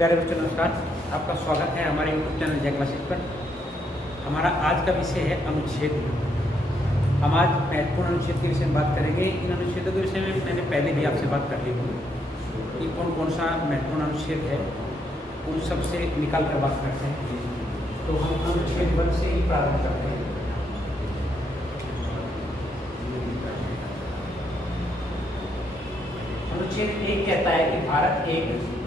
प्यारे बच्चों नमस्कार, आपका स्वागत है हमारे यूट्यूब चैनल जय क्लासेस पर। हमारा आज का विषय है अनुच्छेद। हम आज महत्वपूर्ण अनुच्छेद के विषय में बात करेंगे। इन अनुच्छेदों के विषय में मैंने पहले भी आपसे बात कर ली थी कि कौन कौन सा महत्वपूर्ण अनुच्छेद है, उन सब से निकाल कर बात करते हैं। तो हम अनुच्छेद 1 से ही प्रारंभ करते हैं। अनुच्छेद 1 कहता है कि भारत एक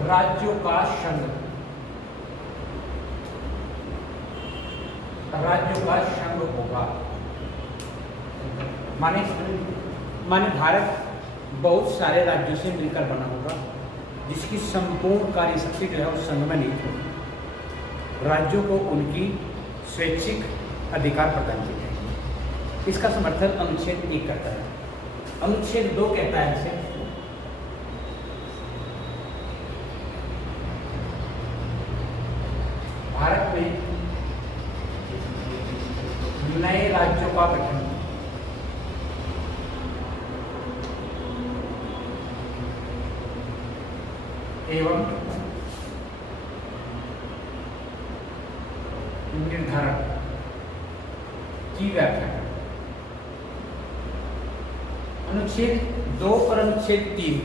राज्यों का संघ, राज्यों का संघ होगा। माने भारत बहुत सारे राज्यों से मिलकर बना होगा, जिसकी संपूर्ण कार्य शक्ति जो है उस संघ में नहीं होगी। राज्यों को उनकी स्वैच्छिक अधिकार प्रदान किए जाएंगे। इसका समर्थन अनुच्छेद 1 करता है। अनुच्छेद 2 कहता है इसे भारत में नए राज्यों का गठन, एवं निर्धारण की व्याख्या। अनुच्छेद 2 और अनुच्छेद 3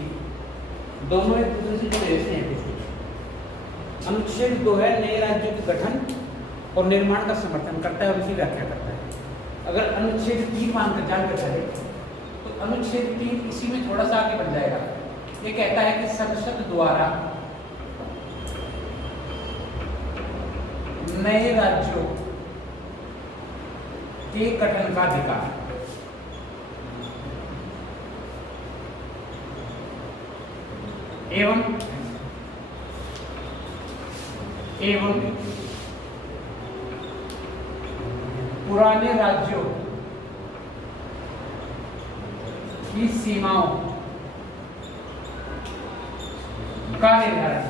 दोनों एक दूसरे से जुड़े हैं। अनुच्छेद 2 है नए राज्यों के गठन और निर्माण का समर्थन करता है और उसकी व्याख्या करता है। अगर अनुच्छेद 3 मानकर जानकर चले तो अनुच्छेद 3 इसी में थोड़ा सा आगे बढ़ जाएगा। ये कहता है कि संसद द्वारा नए राज्यों के गठन का अधिकार, एवं पुराने राज्यों की सीमाओं का निर्धारण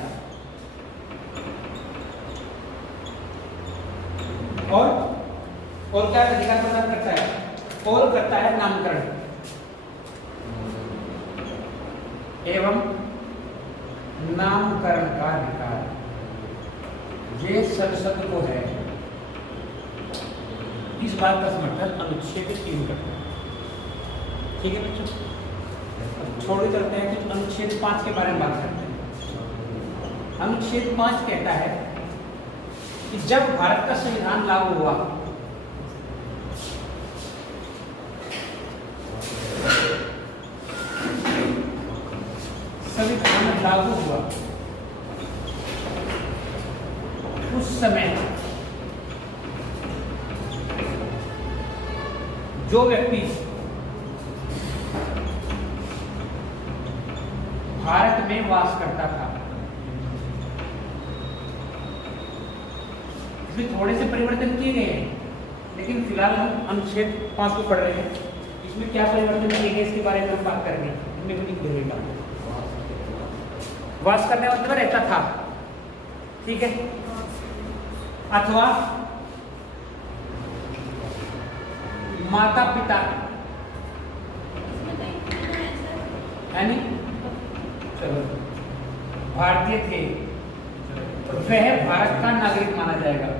और क्या अधिकार प्रदान करता है, और करता है नामकरण एवं नामकरण का अधिकार। ये संसद को है। इस बात का समर्थन अनुच्छेद 3 करता है। ठीक है बच्चों, छोड़ करते हैं कि अनुच्छेद 5 के बारे में बात करते हैं। अनुच्छेद 5 कहता है कि जब भारत का संविधान लागू हुआ, संविधान लागू हुआ, उस समय जो व्यक्ति भारत में वास करता था, इसमें थोड़े से परिवर्तन किए गए हैं, लेकिन फिलहाल हम अनुच्छेद 5 को पढ़ रहे हैं। इसमें क्या परिवर्तन किए गए इसके बारे में हम बात करेंगे। वास करने का मतलब रहता था, ठीक है, अथवा माता पिता यानी चलो भारतीय थे, वह भारत का नागरिक माना जाएगा।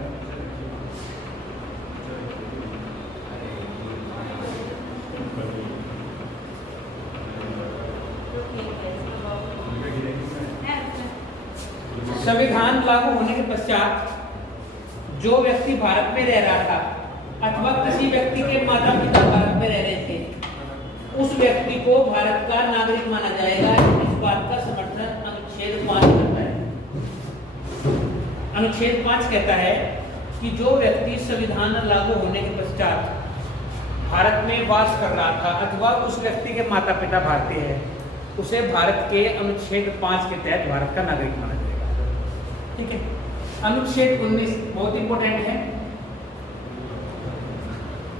संविधान लागू होने के पश्चात जो व्यक्ति भारत में रह रहा था अथवा किसी व्यक्ति के माता पिता भारत में रह रहे थे, उस व्यक्ति को भारत का नागरिक माना जाएगा। इस बात का समर्थन अनुच्छेद 5 करता है। अनुच्छेद 5 कहता है कि जो व्यक्ति संविधान लागू होने के पश्चात भारत में वास कर रहा था अथवा उस व्यक्ति के माता पिता भारतीय है, उसे भारत के अनुच्छेद 5 के तहत भारत का नागरिक माना जाएगा। ठीक है। अनुच्छेद 19 बहुत इंपॉर्टेंट है।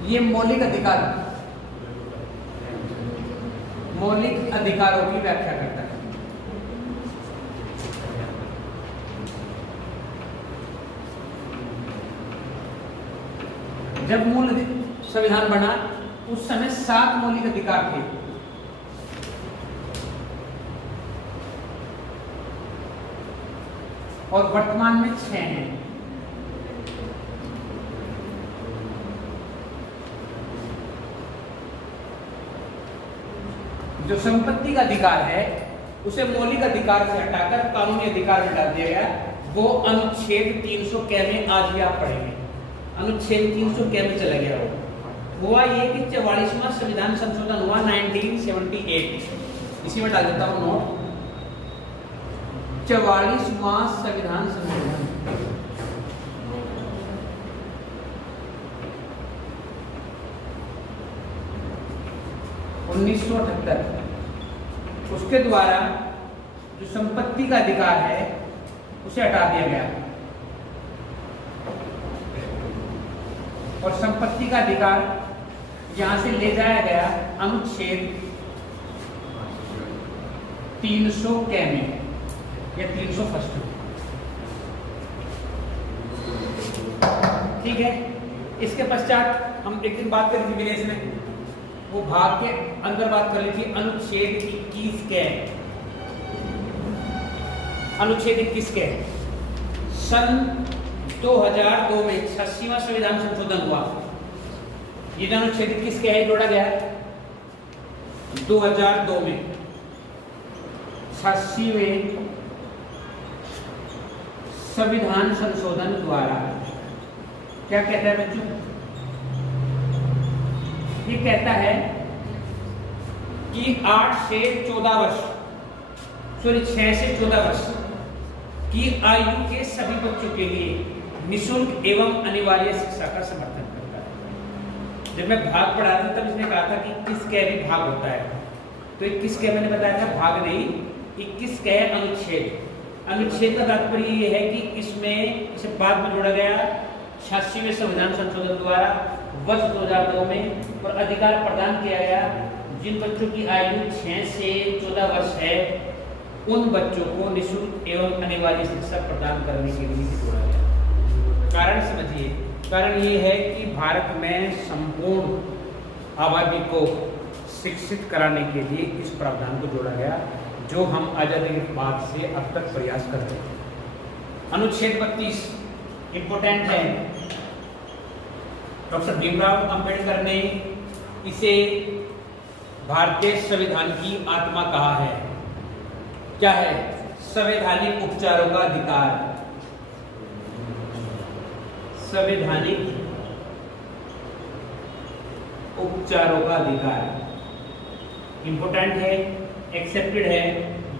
ये मौलिक अधिकार, मौलिक अधिकारों की व्याख्या करता है। जब मूल संविधान बना उस समय 7 मौलिक अधिकार थे। और वर्तमान में 6 हैं। जो संपत्ति का अधिकार है उसे मौलिक अधिकार से हटाकर कानूनी अधिकार में डाल दिया गया। वो अनुच्छेद 300 कै में आज भी आप पढ़ेंगे, अनुच्छेद 300 कै में चला गया। वो हुआ ये कि 44वां संविधान संशोधन हुआ 1978। इसी में डाल देता हूं नोट, 44वां संविधान संशोधन 1978। उसके द्वारा जो संपत्ति का अधिकार है उसे हटा दिया गया और संपत्ति का अधिकार यहां से ले जाया गया अनुच्छेद 300 कै में या 301। ठीक है। इसके पश्चात हम एक दिन बात करेंगे विलेज में, वो भाग के अंदर बात कर ली थी अनुच्छेद 21 कै। अनुच्छेद 21 कै सन 2002 में 86वां संविधान संशोधन हुआ। ये जो अनुच्छेद 21 कै है जोड़ा गया 2002 में 86वें संविधान संशोधन द्वारा। क्या कहता है बच्चों? ये कहता है कि 8 से 14 वर्ष, सॉरी 6 से 14 वर्ष की आयु के सभी बच्चों के लिए निःशुल्क एवं अनिवार्य शिक्षा का समर्थन करता है। जब मैं भाग पढ़ा था तब इसने कहा था कि 21 कै भी भाग होता है, तो 21 कै मैंने बताया था भाग नहीं, 21 कै अनुच्छेद। अनुच्छेद का तात्पर्य ये है कि इसमें इसे बाद में जोड़ा गया 86वें संविधान संशोधन द्वारा वर्ष 2002 में, और अधिकार प्रदान किया गया जिन बच्चों की आयु 6 से 14 वर्ष है उन बच्चों को निःशुल्क एवं अनिवार्य शिक्षा प्रदान करने के लिए जोड़ा गया। कारण समझिए, कारण ये है कि भारत में संपूर्ण आबादी को शिक्षित कराने के लिए इस प्रावधान को जोड़ा गया, जो हम आजादी के बाद से अब तक प्रयास करते हैं। अनुच्छेद 32 इंपोर्टेंट है। डॉक्टर भीमराव अंबेडकर ने इसे भारतीय संविधान की आत्मा कहा है। क्या है? संवैधानिक उपचारों का अधिकार। संवैधानिक उपचारों का अधिकार इंपोर्टेंट है, एक्सेप्टेड है,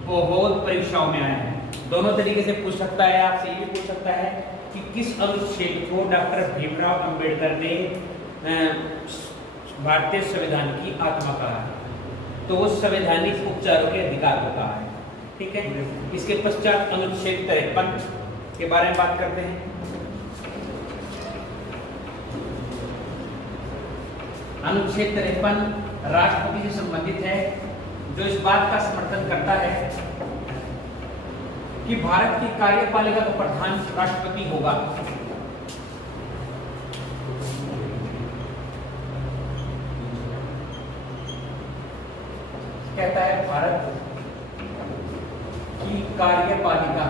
बहुत परीक्षाओं में आया है। दोनों तरीके से पूछ सकता है, आपसे ये भी पूछ सकता है कि किस अनुच्छेद को डॉक्टर भीमराव अंबेडकर ने भारतीय संविधान की आत्मा कहा है, तो वो संवैधानिक उपचारों के अधिकार को कहा है। ठीक है। इसके पश्चात अनुच्छेद 53 के बारे में बात करते हैं। अनुच्छेद 53 राष्ट्रपति से संबंधित है, जो इस बात का समर्थन करता है कि भारत की कार्यपालिका का प्रधान राष्ट्रपति होगा। कहता है भारत की कार्यपालिका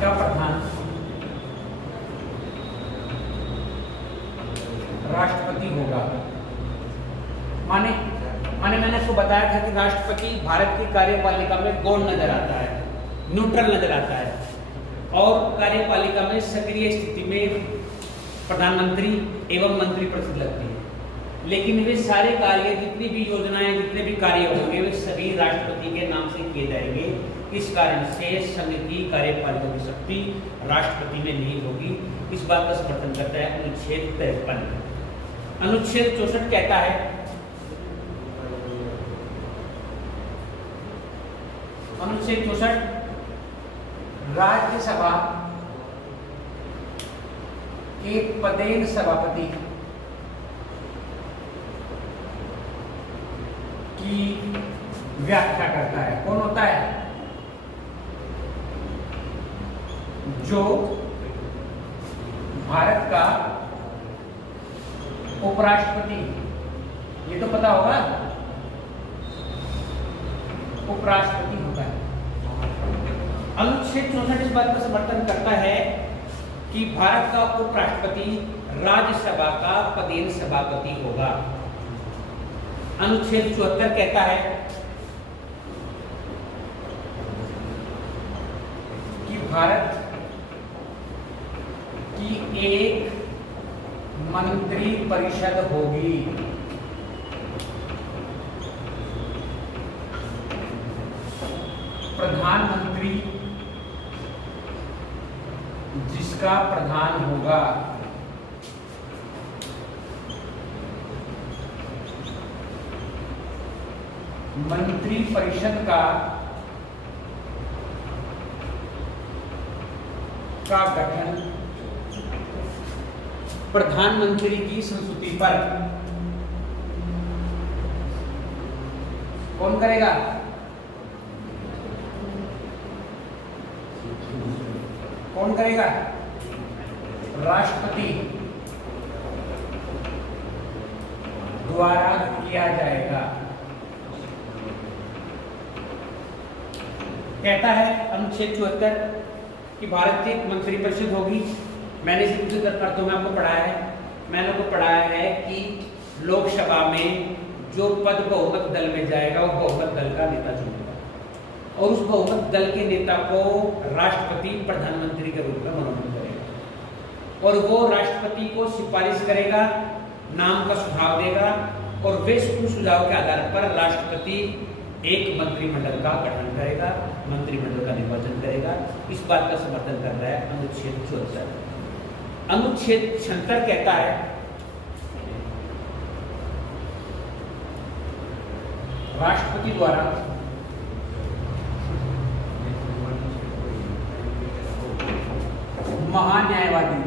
का प्रधान राष्ट्रपति होगा। माने मैंने आपको बताया था कि राष्ट्रपति भारत की कार्यपालिका में गौण नजर आता है, न्यूट्रल नजर आता है, और कार्यपालिका में सक्रिय स्थिति में प्रधानमंत्री एवं मंत्री परिषद लगती है। लेकिन वे सारे कार्य, जितनी भी योजनाएं, जितने भी कार्य होंगे, वे सभी राष्ट्रपति के नाम से किए जाएंगे। इस कारण से संघ की कार्यपालिका की शक्ति राष्ट्रपति में नहीं होगी। इस बात का समर्थन करता है अनुच्छेद 53। अनुच्छेद 64 कहता है, अनुच्छेद 64 राज्यसभा के पदेन सभापति की व्याख्या करता है। कौन होता है? जो भारत का उपराष्ट्रपति, ये तो पता होगा, उपराष्ट्रपति होता है। अनुच्छेद 64 इस बात का समर्थन करता है कि भारत का उपराष्ट्रपति राज्यसभा का पदेन सभापति होगा। अनुच्छेद 74 कहता है कि भारत की एक मंत्री परिषद होगी। प्रधानमंत्री जिसका प्रधान होगा। मंत्री परिषद का गठन प्रधानमंत्री की संस्तुति पर कौन करेगा? कौन करेगा? राष्ट्रपति द्वारा किया जाएगा। कहता है अनुच्छेद 74 कि भारत की एक मंत्रिपरिषद होगी। मैंने इसे दूसरे अर्थों में आपको पढ़ाया है। मैंने आपको पढ़ाया है कि लोकसभा में जो पद बहुमत दल में जाएगा वो बहुमत दल का नेता चुनेगा और उस बहुमत दल के नेता को राष्ट्रपति प्रधानमंत्री के रूप में मनोनीत करेगा और वो राष्ट्रपति को सिफारिश करेगा, नाम का सुझाव देगा और वे उस सुझाव के आधार पर राष्ट्रपति एक मंत्रिमंडल का गठन करेगा, मंत्रिमंडल का निर्वाचन करेगा। इस बात का समर्थन कर रहा है अनुच्छेद 74। अनुच्छेद 76 कहता है राष्ट्रपति द्वारा महान्यायवादी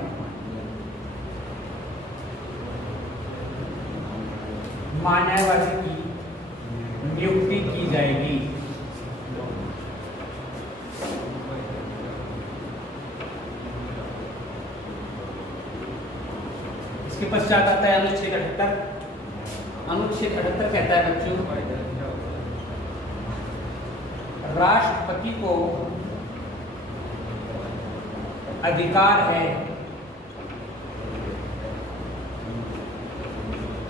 की नियुक्ति की जाएगी। इसके पश्चात आता है अनुच्छेद 78। अनुच्छेद 78 कहता है बच्चों राष्ट्रपति को अधिकार है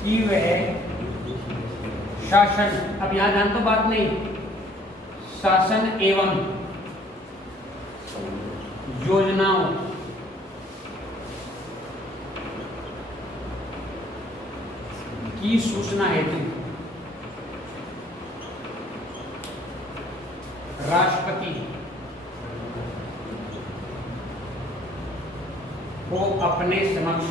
कि वह शासन, अब यहां ध्यान तो बात नहीं, शासन एवं योजनाओं की सूचना हेतु राष्ट्रपति को अपने समक्ष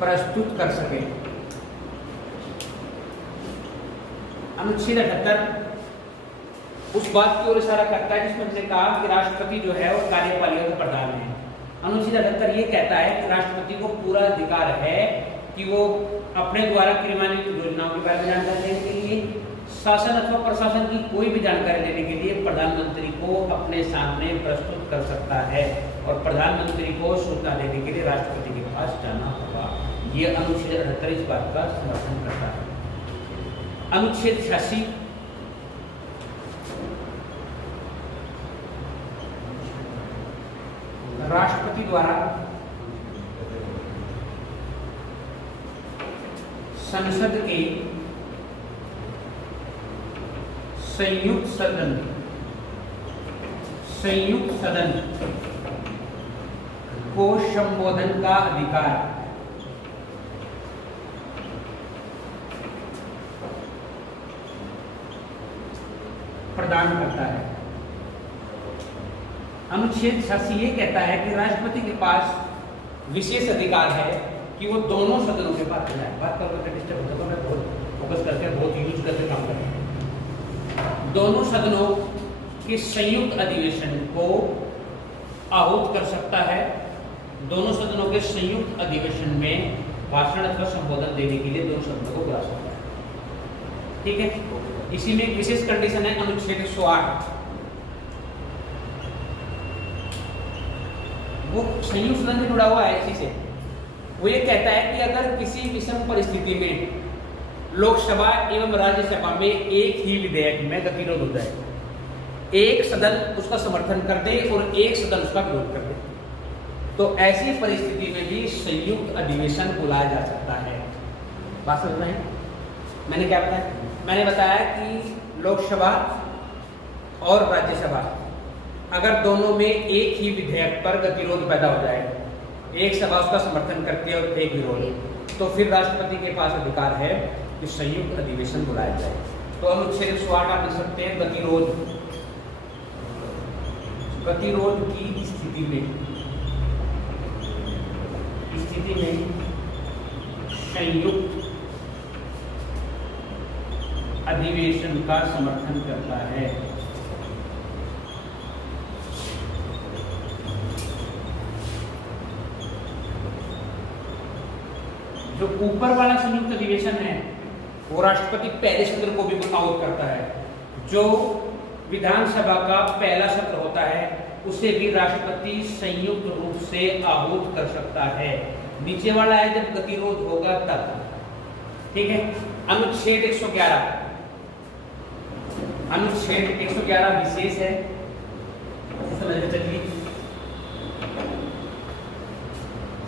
प्रस्तुत कर सके। अनुच्छेद 78 उस बात की ओर इशारा करता है जिसमें हमने कहा कि राष्ट्रपति जो है वो कार्यपालिका का प्रधान है। अनुच्छेद 78 ये कहता है कि राष्ट्रपति को पूरा अधिकार है कि वो अपने द्वारा क्रियान्वित योजनाओं के बारे में जानकारी देने के लिए, शासन अथवा प्रशासन की कोई भी जानकारी देने के लिए प्रधानमंत्री को अपने सामने प्रस्तुत कर सकता है और प्रधानमंत्री को सूचना देने के लिए राष्ट्रपति के पास जाना होगा। ये अनुच्छेद 78 इस बात का समर्थन करता है। अनुच्छेद 86 राष्ट्रपति द्वारा संसद के संयुक्त सदन को संबोधन का अधिकार प्रदान करता है। अनुच्छेद 86 ये कहता है कि राष्ट्रपति के पास विशेष अधिकार है कि वो दोनों सदनों के पास जाए। बात करके डिस्टर्ब होता है, मैं बहुत फोकस करके बहुत यूज करके काम करता हूं। दोनों सदनों के संयुक्त अधिवेशन को आहूत कर सकता है। दोनों सदनों के संयुक्त अधिवेशन में भाषण अथवा संबोधन देने के लिए दोनों सदनों को बुला सकता है। ठीक है, इसी में एक विशेष कंडीशन है अनुच्छेद 108। वो संयुक्त सदन में जुड़ा हुआ है इसी से। वो ये कहता है कि अगर किसी विषम परिस्थिति में लोकसभा एवं राज्यसभा में एक ही विधेयक में गतिरोध हो जाए, एक सदन उसका समर्थन कर दे और एक सदन उसका विरोध कर दे, तो ऐसी परिस्थिति में भी संयुक्त अधिवेशन बुलाया जा सकता है। बात समझ रहे हैं? मैंने क्या बताया? मैंने बताया कि लोकसभा और राज्यसभा अगर दोनों में एक ही विधेयक पर गतिरोध पैदा हो जाए, एक सभा उसका समर्थन करती है और एक विरोध, तो फिर राष्ट्रपति के पास अधिकार है कि संयुक्त अधिवेशन बुलाया जाए। तो अनुच्छेद 108 आप लिख सकते हैं, गतिरोध की स्थिति में संयुक्त अधिवेशन का समर्थन करता है। जो ऊपर वाला संयुक्त अधिवेशन है वो राष्ट्रपति पहले सत्र को भी आहूत करता है। जो विधानसभा का पहला सत्र होता है उसे भी राष्ट्रपति संयुक्त रूप से आहूत कर सकता है। नीचे वाला है जब गतिरोध होगा तब। ठीक है। अनुच्छेद 111, अनुच्छेद 111 विशेष है, समझ चलिए।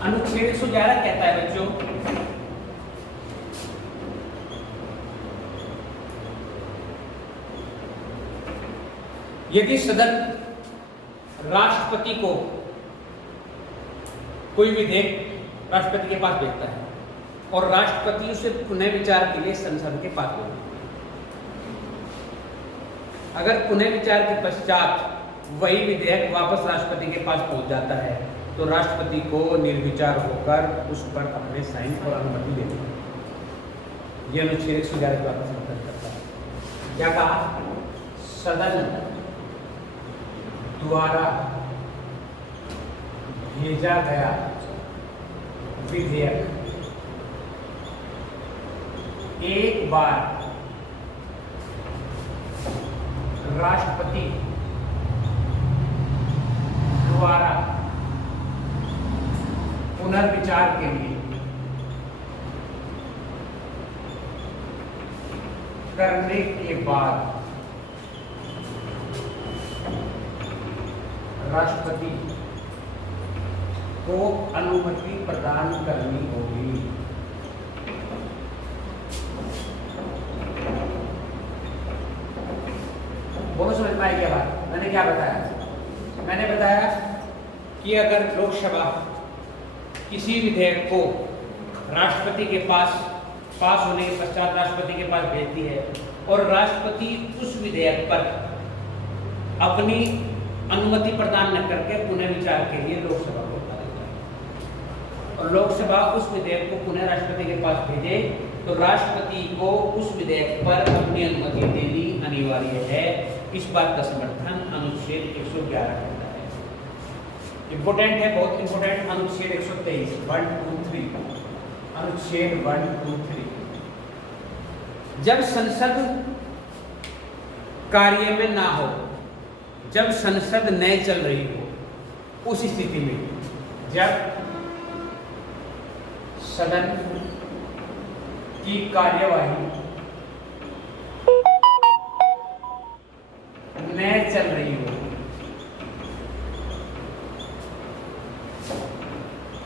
अनुच्छेद 111 कहता है बच्चों, यदि सदन राष्ट्रपति को कोई विधेयक राष्ट्रपति के पास भेजता है और राष्ट्रपति उसे पुनः विचार के लिए संसद के पास भेजता है, अगर पुनः विचार के पश्चात वही विधेयक वापस राष्ट्रपति के पास पहुंच जाता है तो राष्ट्रपति को निर्विचार होकर उस पर अपने साइन और अनुमति देनी है। यह अनुच्छेद 111 की बात समर्थन करता है। क्या कहा? सदन द्वारा भेजा गया विधेयक एक बार राष्ट्रपति द्वारा पुनर्विचार के लिए करने के बाद राष्ट्रपति को अनुमति प्रदान करनी होगी। बोलो, समझ में आई क्या बात? मैंने क्या बताया? मैंने बताया कि अगर लोकसभा किसी विधेयक को राष्ट्रपति के पास होने के पश्चात राष्ट्रपति के पास भेजती है और राष्ट्रपति उस विधेयक पर अपनी अनुमति प्रदान न करके पुनः विचार के लिए लोकसभा को बता देता है और लोकसभा उस विधेयक को पुनः राष्ट्रपति के पास भेजे तो राष्ट्रपति को उस विधेयक पर अपनी अनुमति देनी अनिवार्य है। इस बात का समर्थन अनुच्छेद 111 करता है। इंपोर्टेंट है, बहुत इंपोर्टेंट। अनुच्छेद 123 1, 2, 3, अनुच्छेद 1, 2, 3, जब संसद कार्य में ना हो, जब संसद न चल रही हो, उस स्थिति में जब सदन की कार्यवाही न चल रही हो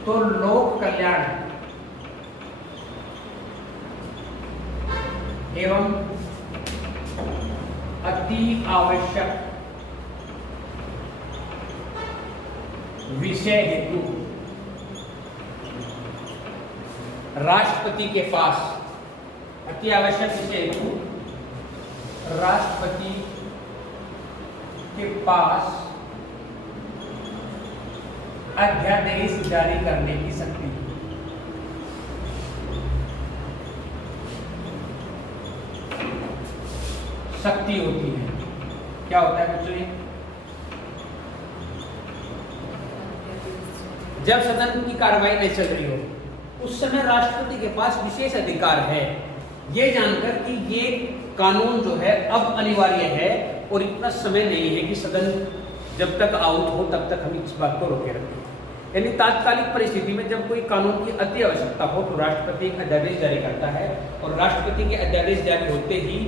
तो लोक कल्याण एवं अति आवश्यक विषय हेतु राष्ट्रपति के पास, अति आवश्यक विषय हेतु राष्ट्रपति के पास अध्यादेश जारी करने की शक्ति, होती है। क्या होता है बच्चों? जब सदन की कार्रवाई नहीं चल रही हो उस समय राष्ट्रपति के पास विशेष अधिकार है, ये जानकर कि ये कानून जो है अब अनिवार्य है और इतना समय नहीं है कि सदन जब तक आउट हो तब तक हम इस बात को रोके रखें। यानी तात्कालिक परिस्थिति में जब कोई कानून की अति आवश्यकता हो तो राष्ट्रपति एक अध्यादेश जारी करता है, और राष्ट्रपति के अध्यादेश जारी होते ही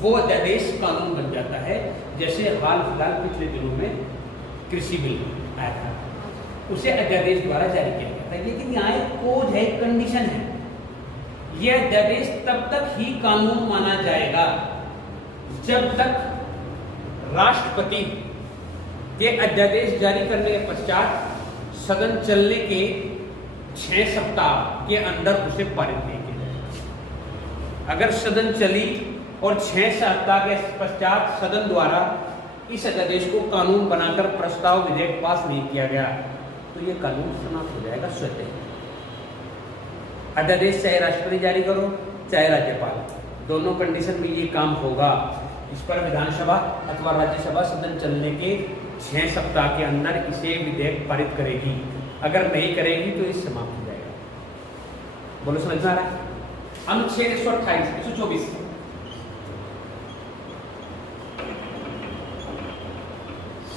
वो अध्यादेश कानून बन जाता है। जैसे हाल फिलहाल पिछले दिनों में कृषि बिल आया था, उसे अध्यादेश द्वारा जारी किया गया था। लेकिन यहाँ एक कोड है, एक कंडीशन है, यह अध्यादेश तब तक ही कानून माना जाएगा जब तक राष्ट्रपति के अध्यादेश जारी करने के पश्चात सदन चलने के 6 सप्ताह के अंदर उसे पारित नहीं किया जाए। अगर सदन चली और 6 सप्ताह के पश्चात सदन द्वारा इस अध्यादेश को कानून बनाकर प्रस्ताव विधेयक पास नहीं किया गया तो ये कानून समाप्त हो जाएगा स्वतः। अध्यादेश चाहे राष्ट्रपति जारी करो चाहे राज्यपाल, दोनों कंडीशन में ये काम होगा। इस पर विधानसभा अथवा राज्यसभा सदन चलने के 6 सप्ताह के अंदर इसे विधेयक पारित करेगी। अगर नहीं करेगी तो इस समाप्त हो जाएगा। बोलो समझ में आ रहा है? अनुच्छेद 128 124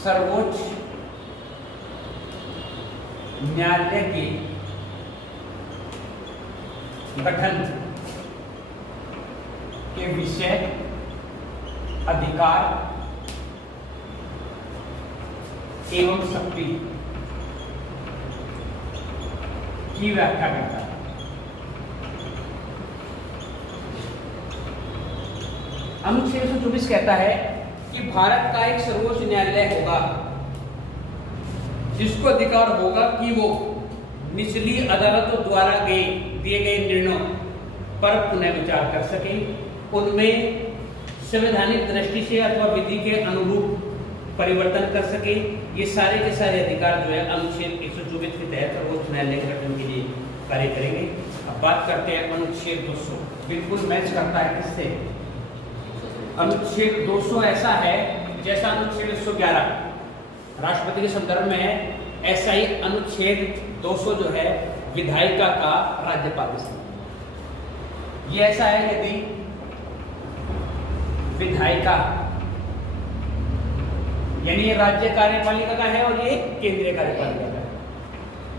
सर्वोच्च न्यायालय के गठन के विषय, अधिकार एवं शक्ति की व्याख्या करता है। अनुच्छेद 124 कहता है कि भारत का एक सर्वोच्च न्यायालय होगा जिसको अधिकार होगा कि वो निचली अदालतों द्वारा दिए गए निर्णयों पर पुनः विचार कर सके, उनमें संवैधानिक दृष्टि से अथवा विधि के अनुरूप परिवर्तन कर सके। ये सारे के सारे अधिकार जो है अनुच्छेद 124 के तहत सर्वोच्च न्यायालय के गठन के लिए कार्य करेंगे। अब बात करते हैं अनुच्छेद 200, बिल्कुल मैच करता है किससे? अनुच्छेद 200 ऐसा है जैसा अनुच्छेद 111 राष्ट्रपति के संदर्भ में है, ऐसा ही अनुच्छेद 200 जो है विधायिका का राज्यपाल से। ये ऐसा है यदि विधायिका, यानी ये राज्य कार्यपालिका का है और ये केंद्रीय कार्यपालिका का है,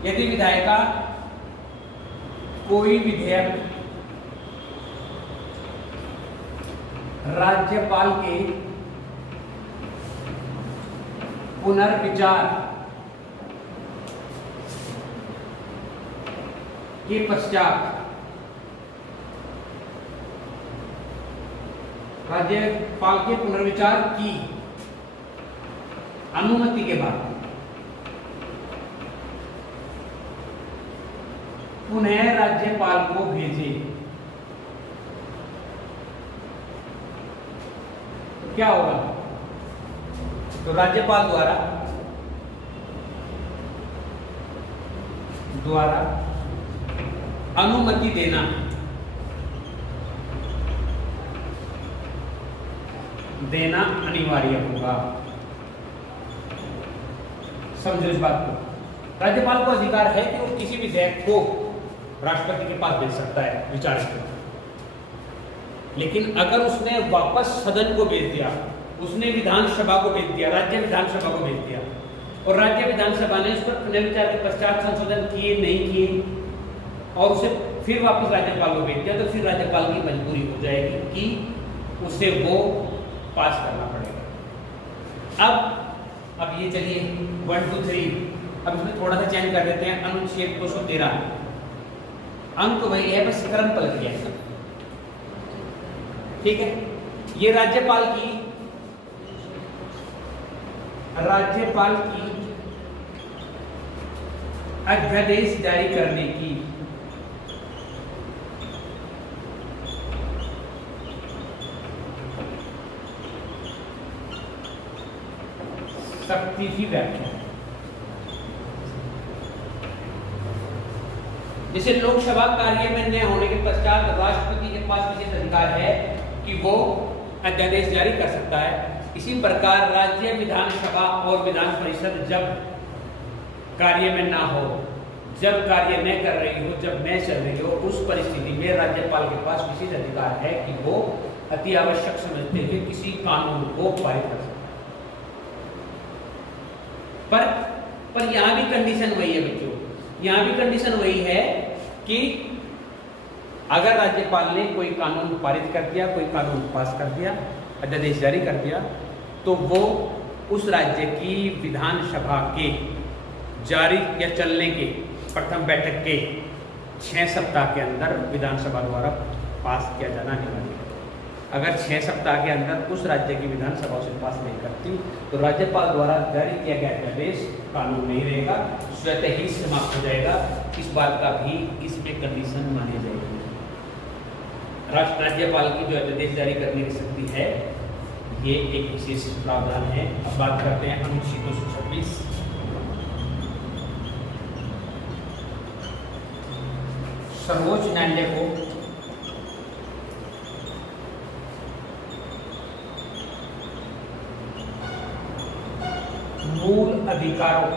यदि विधायिका कोई विधेयक राज्यपाल के पुनर्विचार के पश्चात, राज्यपाल के पुनर्विचार की अनुमति के बाद पुनः राज्यपाल को भेजे, तो क्या होगा? तो राज्यपाल द्वारा अनुमति देना अनिवार्य होगा। समझो इस बात को। राज्यपाल को अधिकार है कि वो किसी विधेयक को राष्ट्रपति के पास भेज सकता है विचार के, लेकिन अगर उसने वापस सदन को भेज दिया, उसने विधानसभा को भेज दिया, राज्य विधानसभा को भेज दिया, और राज्य विधानसभा ने उस पर पुनर्विचार के पश्चात संशोधन किए नहीं किए और उसे फिर वापस राज्यपाल को भेज दिया, तो फिर राज्यपाल की मजबूरी हो जाएगी कि उसे वो पास करना पड़ेगा। अब ये चलिए 1 2 3, अब इसमें थोड़ा सा चेंज कर देते हैं। अनुच्छेद 213 अंक वही है, बस क्रम पलट गया है, ठीक है। ये राज्यपाल की अध्यादेश जारी करने की शक्ति की व्याख्या। जैसे लोकसभा कार्य में न होने के पश्चात राष्ट्रपति के पास विशेष अधिकार है कि वो अध्यादेश जारी कर सकता है, इसी प्रकार राज्य विधानसभा और विधान परिषद जब कार्य में ना हो, जब कार्य न कर रही हो, जब न चल रही हो, उस परिस्थिति में राज्यपाल के पास विशेष अधिकार है कि वो अति आवश्यक समझते हुए किसी कानून को पारित कर सकता है। पर यहाँ भी कंडीशन वही है बच्चों, यहाँ भी कंडीशन वही है कि अगर राज्यपाल ने कोई कानून पारित कर दिया, कोई कानून पास कर दिया, अध्यादेश जारी कर दिया, तो वो उस राज्य की विधानसभा के जारी या चलने के प्रथम बैठक के 6 सप्ताह के अंदर विधानसभा द्वारा पास किया जाना अनिवार्य है। अगर 6 सप्ताह के अंदर उस राज्य की विधानसभा उसे पास नहीं करती तो राज्यपाल द्वारा जारी किया गया अध्यादेश कानून नहीं रहेगा, स्वतः ही समाप्त हो जाएगा। इस बात का भी इसमें कंडीशन मानी जाएगी। राज्यपाल की जो अध्यादेश जारी करने की शक्ति है, ये एक विशेष प्रावधान है। अब बात करते हैं अनुच्छेद 226। सर्वोच्च न्यायालय को मूल अधिकारों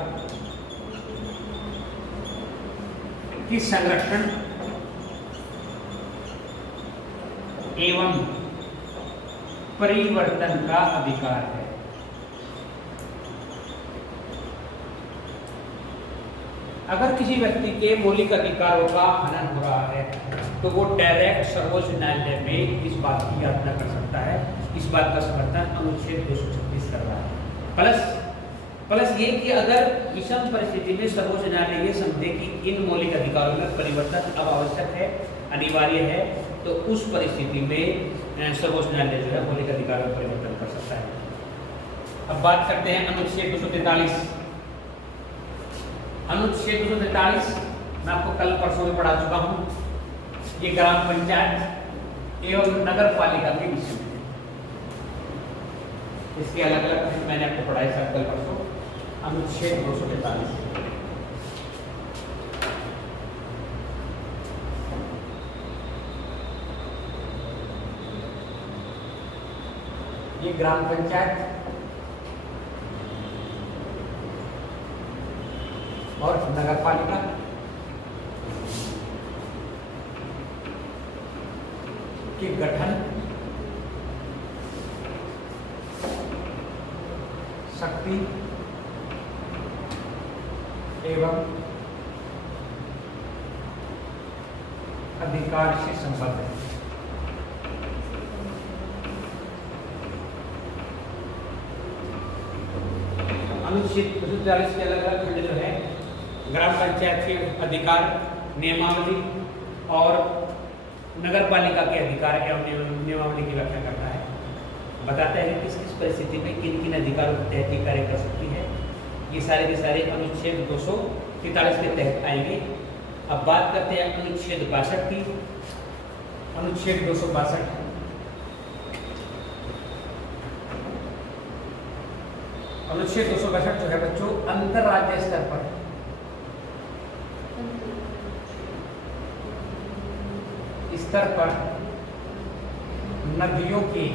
की संरक्षण एवं परिवर्तन का अधिकार है। अगर किसी व्यक्ति के मौलिक अधिकारों का हनन हो रहा है तो वो डायरेक्ट सर्वोच्च न्यायालय में इस बात की याचना कर सकता है। इस बात का समर्थन अनुच्छेद 236 कर रहा है। प्लस ये कि अगर विषम परिस्थिति में सर्वोच्च न्यायालय ये समझे कि इन मौलिक अधिकारों में परिवर्तन अब आवश्यक है, अनिवार्य है, तो उस परिस्थिति में सर्वोच्च न्यायालय जो है मौलिक अधिकारों में परिवर्तन कर सकता है। अब बात करते हैं अनुच्छेद 243। अनुच्छेद 243 मैं आपको कल परसों में पढ़ा चुका हूं। ये ग्राम पंचायत एवं नगर पालिका के विषय में, इसके अलग अलग मैंने आपको पढ़ाया था कल परसों। अनुच्छेद 243 ये ग्राम पंचायत और नगर पालिका के गठन, शक्ति एवं अधिकार से संबद्ध है। अनुच्छेद 243 के अलग अलग खंड जो है ग्राम पंचायत के अधिकार, नियमावली और नगर पालिका के अधिकार एवं नियमावली की व्याख्या करता है। बताता है कि किस किस परिस्थिति में किन किन अधिकारों के तहत ये कार्य कर सकती है। ये सारे के सारे अनुच्छेद 243 के तहत आएंगे। अब बात करते हैं अनुच्छेद 62 की। अनुच्छेद 262 अनुच्छेद 262 जो है बच्चों, अंतरराज्य स्तर पर नदियों के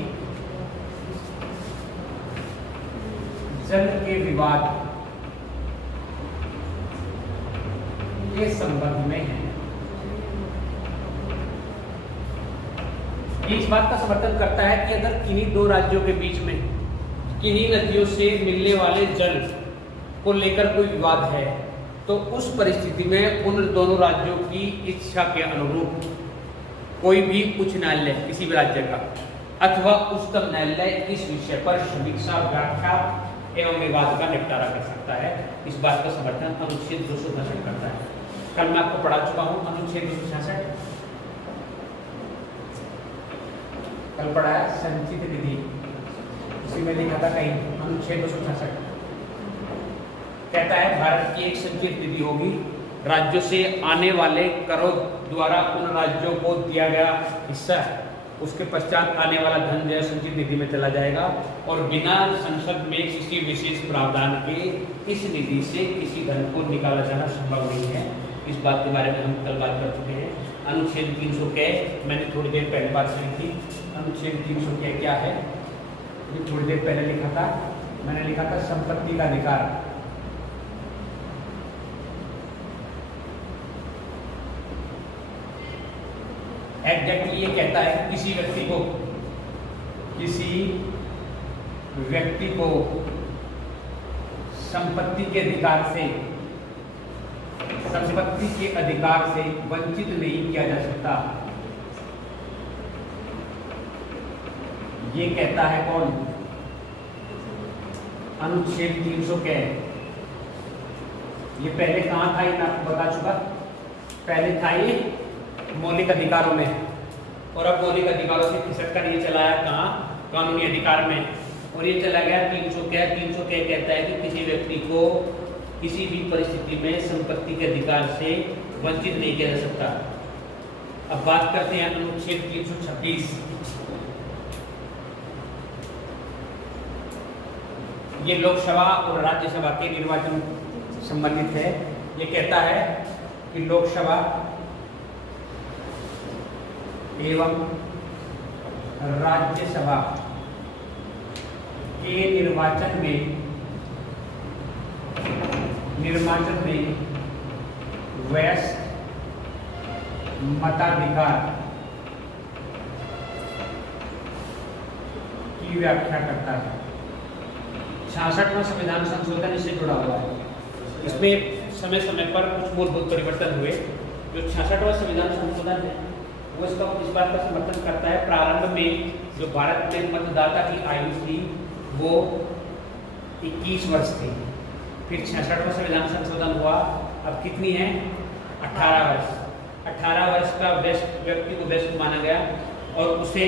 जल के विवाद के संबंध में है। इस बात का समर्थन करता है कि अगर किन्हीं दो राज्यों के बीच में किन्हीं नदियों से मिलने वाले जल को लेकर कोई विवाद है तो उस परिस्थिति में उन दोनों राज्यों की इच्छा के अनुरूप कोई भी उच्च न्यायालय किसी भी राज्य का अथवा उच्चतम न्यायालय इस विषय पर समीक्षा, व्याख्या एवं विवाद का निपटारा कर सकता है। इस बात का समर्थन अनुच्छेद 266 करता है। कल मैं आपको पढ़ा चुका हूं अनुच्छेद 266। कल पढ़ाया संचित विधि, उसी में लिखा था कहीं अनुच्छेद 266 कहता है भारत की एक संचित विधि होगी, राज्यों से आने वाले करों द्वारा उन राज्यों को दिया गया हिस्सा उसके पश्चात आने वाला धन जो संचित निधि में चला जाएगा और बिना संसद में किसी विशेष प्रावधान के इस निधि से किसी धन को निकाला जाना संभव नहीं है। इस बात के बारे में हम कल बात कर चुके हैं। अनुच्छेद 300 के मैंने थोड़ी देर पहले बात की थी। अनुच्छेद 300 के क्या है, थोड़ी देर पहले लिखा था, मैंने लिखा था संपत्ति का अधिकार। एग्जैक्टली ये कहता है किसी व्यक्ति को संपत्ति के अधिकार से संपत्ति के अधिकार से वंचित नहीं किया जा सकता। ये कहता है कौन? अनुच्छेद 300 के। ये पहले कहां था, ये मैं आपको बता चुका। पहले था ये मौलिक अधिकारों में, और अब मौलिक अधिकारों से खिसक कर ये चला है कहाँ? कानूनी अधिकार में, और ये चला गया 300 के। 300 के कहता है कि किसी व्यक्ति को किसी भी परिस्थिति में संपत्ति के अधिकार से वंचित नहीं किया जा सकता। अब बात करते हैं अनुच्छेद 326। ये लोकसभा और राज्यसभा के निर्वाचन संबंधित है। ये कहता है कि लोकसभा एवं राज्यसभा के निर्वाचन में वयस्क मताधिकार की व्याख्या करता है। 66वां संविधान संशोधन इससे जुड़ा हुआ है। इसमें समय समय पर कुछ मूलभूत परिवर्तन हुए। जो 66वां संविधान संशोधन है वो इस बात का समर्थन करता है। प्रारंभ में जो भारत में मतदाता की आयु थी वो 21 वर्ष थी। फिर 66वां संविधान संशोधन हुआ, अब कितनी है? 18 वर्ष। 18 वर्ष का व्यक्ति को वयस्क माना गया, और उसे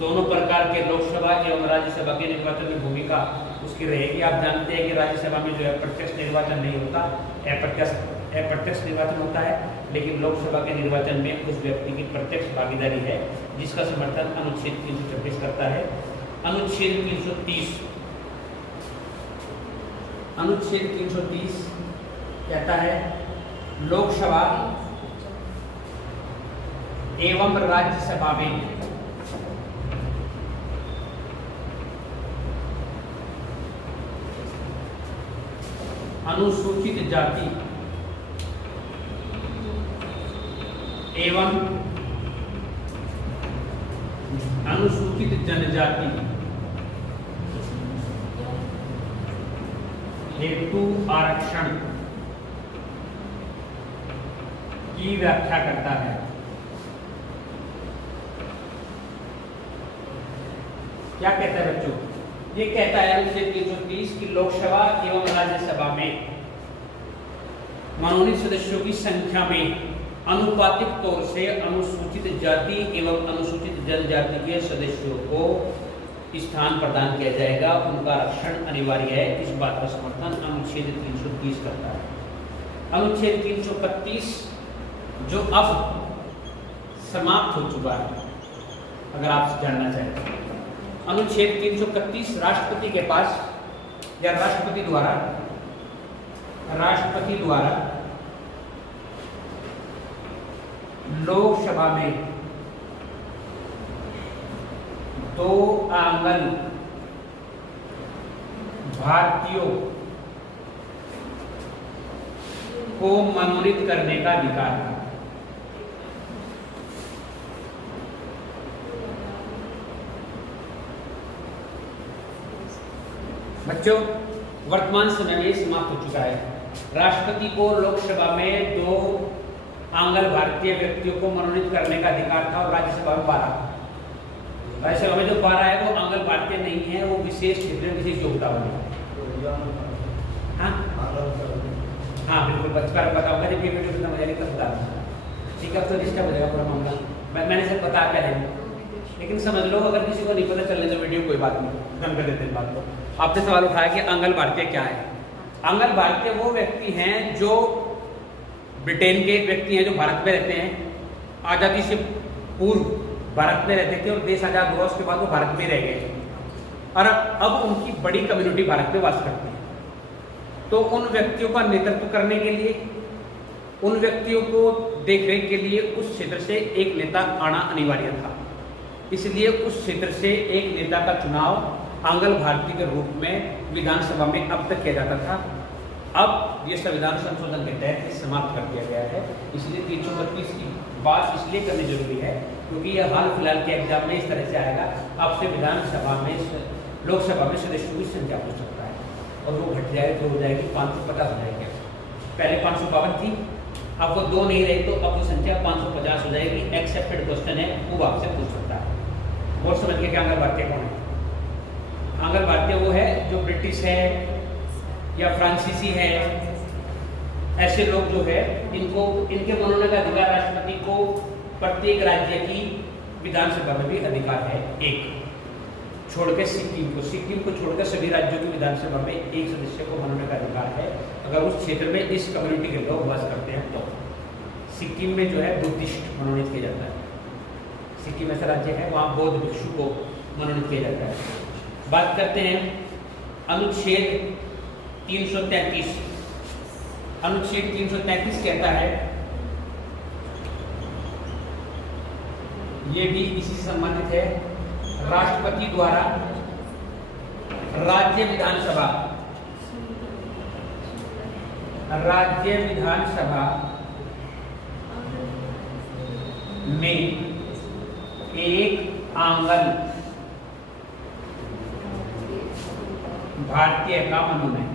दोनों प्रकार के लोकसभा एवं राज्यसभा के निर्वाचन में भूमिका उसकी रहेगी। आप जानते हैं कि राज्यसभा में जो है प्रत्यक्ष निर्वाचन नहीं होता, अप्रत्यक्ष निर्वाचन होता है, लेकिन लोकसभा के निर्वाचन में उस व्यक्ति की प्रत्यक्ष भागीदारी है, जिसका समर्थन अनुच्छेद 326 करता है। अनुच्छेद 330 कहता है लोकसभा एवं राज्यसभा में अनुसूचित जाति एवं अनुसूचित जनजाति हेतु आरक्षण की व्याख्या करता है। क्या कहता है बच्चों? ये कहता है अनुच्छेद 330 की लोकसभा एवं राज्यसभा में मनोनीत सदस्यों की संख्या में अनुपातिक तौर से अनुसूचित जाति एवं अनुसूचित जनजाति के सदस्यों को स्थान प्रदान किया जाएगा, उनका आरक्षण अनिवार्य है। इस बात का समर्थन अनुच्छेद 330 करता है। अनुच्छेद 335 जो अब समाप्त हो चुका है, अगर आप जानना चाहें, अनुच्छेद 331 राष्ट्रपति के पास या राष्ट्रपति द्वारा लोकसभा में 2 आंगन भारतीयों को मनोनीत करने का अधिकार है। बच्चों, वर्तमान समय में समाप्त हो चुका है। राष्ट्रपति को लोकसभा में 2 आंगन भारतीय व्यक्तियों को मनोनीत करने का अधिकार था, और राज्यसभा में 12। राज्यसभा में जो 12 है वो आंगन भारतीय नहीं है, वो विशेष क्षेत्र में विशेष योग्यता वाले। हाँ बिल्कुल, बताऊंगा जब ये वीडियो खत्म हो जाएगी तब बता दूंगा। ठीक है, अब तो डिस्टर्ब हो जाएगा पूरा मामला। मैंने सब बताया पहले, लेकिन समझ लो अगर किसी को नहीं पता चलने तो वीडियो कोई बात नहीं, खत्म कर देते हैं बात को। आपने सवाल उठाया कि आंगन भारतीय क्या है। आंगन भारतीय वो व्यक्ति हैं जो ब्रिटेन के व्यक्ति हैं, जो भारत में रहते हैं, आज़ादी से पूर्व भारत में रहते थे, और देश आज़ाद हुआ उसके बाद वो भारत में रह गए, और अब उनकी बड़ी कम्युनिटी भारत में वास करती है। तो उन व्यक्तियों का नेतृत्व करने के लिए, उन व्यक्तियों को देखरेख के लिए उस क्षेत्र से एक नेता आना अनिवार्य था। इसलिए उस क्षेत्र से एक नेता का चुनाव आंगन भारतीय के रूप में विधानसभा में अब तक किया जाता था। अब ये संविधान संशोधन के तहत समाप्त कर दिया गया है। इसलिए 332 की बात इसलिए करनी जरूरी है क्योंकि यह हाल फिलहाल के एग्जाम में इस तरह से आएगा, आपसे विधानसभा में लोकसभा में सदस्यों की संख्या पूछ सकता है, और वो घट जाए तो हो जाएगी 550 हो जाएगी। पहले 552 थी, अब वो 2 नहीं रही तो अब वो संख्या 550 हो जाएगी। एक्सेप्टेड क्वेश्चन है, वो आपसे पूछ सकता है। बहुत समझ के कि आंग्ल भारतीय कौन है? आंग्ल भारतीय वो है जो ब्रिटिश है या फ्रांसीसी है, ऐसे लोग जो है इनको इनके मनोनयन का अधिकार राष्ट्रपति को प्रत्येक राज्य की विधानसभा में भी अधिकार है, एक छोड़ के सिक्किम को छोड़कर सभी राज्यों की विधानसभा में एक सदस्य को मनोनयन का अधिकार है, अगर उस क्षेत्र में इस कम्युनिटी के लोग वास करते हैं तो। सिक्किम में जो है बुद्धिस्ट मनोनीत किया जाता है, सिक्किम ऐसा राज्य है वहाँ बौद्ध भिक्षु को मनोनीत किया जाता है। बात करते हैं अनुच्छेद 333। अनुच्छेद 333 कहता है, ये भी इसी से संबंधित है, राष्ट्रपति द्वारा राज्य विधानसभा में एक आंगन भारतीय का मनोनयन।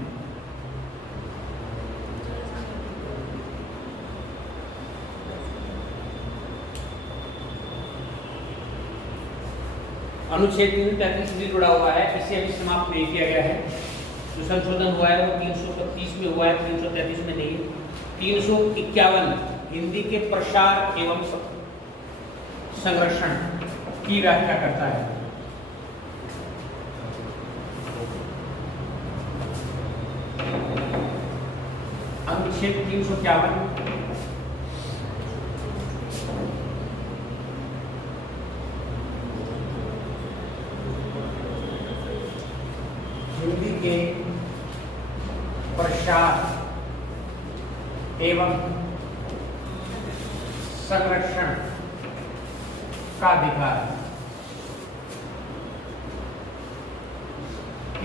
अनुच्छेद 333 से जुड़ा हुआ है, इसे अभी समाप्त नहीं किया गया है। जो संशोधन हुआ है वो 335 में हुआ है, 333 में नहीं। 351 हिंदी के प्रसार एवं संरक्षण की व्याख्या करता है। अनुच्छेद 351 हिंदी के प्रसार एवं संरक्षण का अधिकार।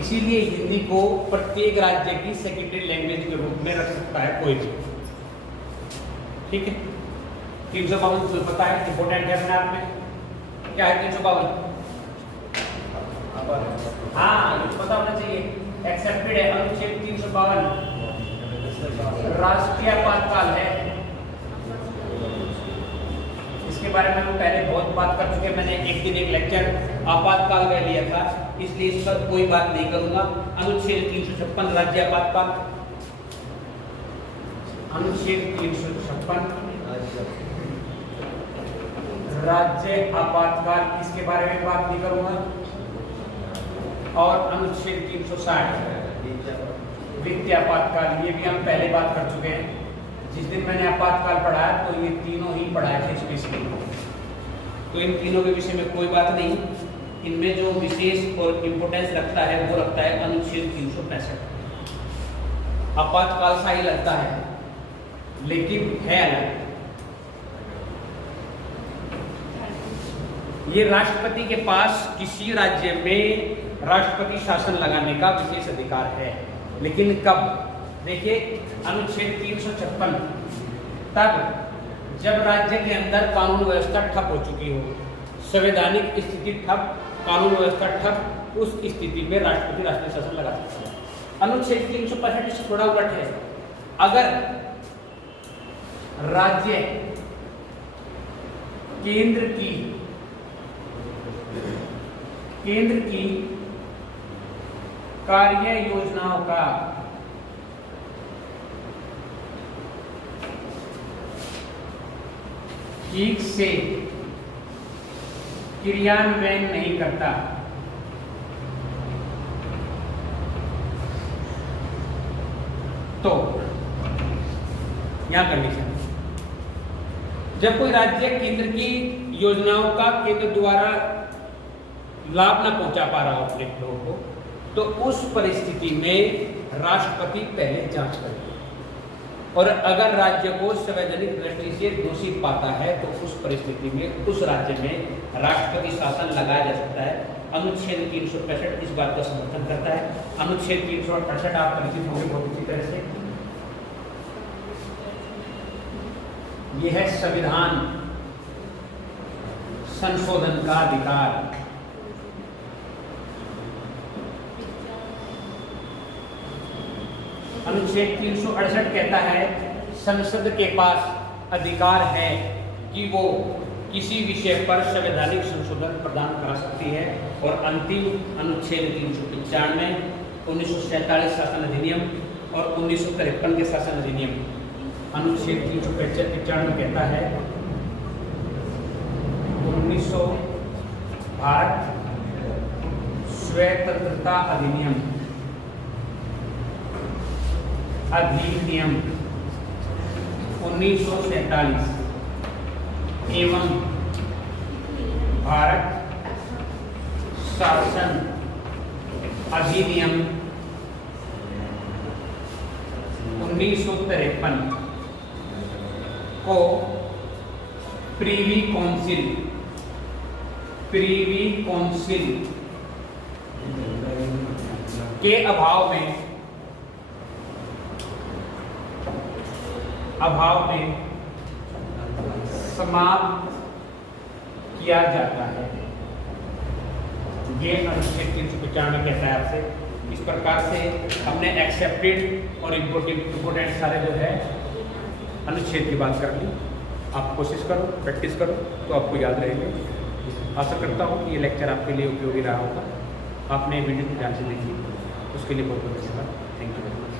इसीलिए हिंदी को प्रत्येक राज्य की सेकेंडरी लैंग्वेज के रूप में रख सकता है कोई भी। ठीक है, 352 पता है, इंपोर्टेंट है अपने आप में। क्या है 352? हाँ, पता होना चाहिए। एक्सेप्टेड है अनुच्छेद 352, राष्ट्रीय आपातकाल है। इसके बारे में हम पहले बहुत बात कर चुके हैं। मैंने एक दिन एक लेक्चर आपातकाल का लिया था, इसलिए इस पर कोई बात नहीं करूंगा। अनुच्छेद 356 राज्य आपातकाल, अनुच्छेद 356 राज्य आपातकाल, इसके बारे में बात नहीं करूंगा। और अनुच्छेद 360 वित्तीय आपातकाल, ये भी हम पहले बात कर चुके हैं। जिस दिन मैंने आपातकाल पढ़ाया तो ये तीनों ही पढ़ाए थे स्पेशली, तो इन तीनों के विषय में कोई बात नहीं। इनमें जो विशेष और इंपोर्टेंस रखता है वो रखता है अनुच्छेद 365। आपातकाल सा ही लगता है लेकिन है अलग। ये राष्ट्रपति के पास किसी राज्य में राष्ट्रपति शासन लगाने का विशेष अधिकार है, लेकिन कब? देखिए अनुच्छेद 356, तब जब राज्य के अंदर कानून व्यवस्था ठप हो चुकी हो, संवैधानिक स्थिति ठप, कानून व्यवस्था ठप, उस स्थिति में राष्ट्रपति राष्ट्रीय शासन लगा सकता है। अनुच्छेद 365 से थोड़ा उलट है। अगर राज्य केंद्र की कार्य योजनाओं का ठीक से क्रियान्वयन नहीं करता तो यहां कंडीशन, जब कोई राज्य केंद्र की योजनाओं का केंद्र द्वारा लाभ न पहुंचा पा रहा हो अपने लोगों को, तो उस परिस्थिति में राष्ट्रपति पहले जांच करेगा, और अगर राज्य को संवैधानिक दृष्टि से दोषी पाता है तो उस परिस्थिति में उस राज्य में राष्ट्रपति शासन लगाया जा सकता है। अनुच्छेद 365 इस बात का समर्थन करता है। अनुच्छेद 368 आप परिचित होंगे बहुत अच्छी तरह से। यह है संविधान संशोधन का अधिकार। अनुच्छेद 368 कहता है संसद के पास अधिकार है कि वो किसी विषय पर संवैधानिक संशोधन प्रदान करा सकती है। और अंतिम अनुच्छेद 395 1947 शासन अधिनियम और 1953 के शासन अधिनियम, अनुच्छेद 395 कहता है 1900 भारत स्वतंत्रता अधिनियम अधिनियम 1947 एवं भारत शासन अधिनियम 1953 को प्रीवी काउंसिल के अभाव में समाप्त किया जाता है। ये अनुच्छेद 395 कहता है आपसे। इस प्रकार से हमने एक्सेप्टेड और इम्पोर्टेंट सारे जो है अनुच्छेद की बात कर ली। आप कोशिश करो, प्रैक्टिस करो तो आपको याद रहेंगे। आशा करता हूँ कि ये लेक्चर आपके लिए उपयोगी रहा होगा। आपने वीडियो को ध्यान से देखी, उसके लिए बहुत बहुत धन्यवाद। Thank you very much.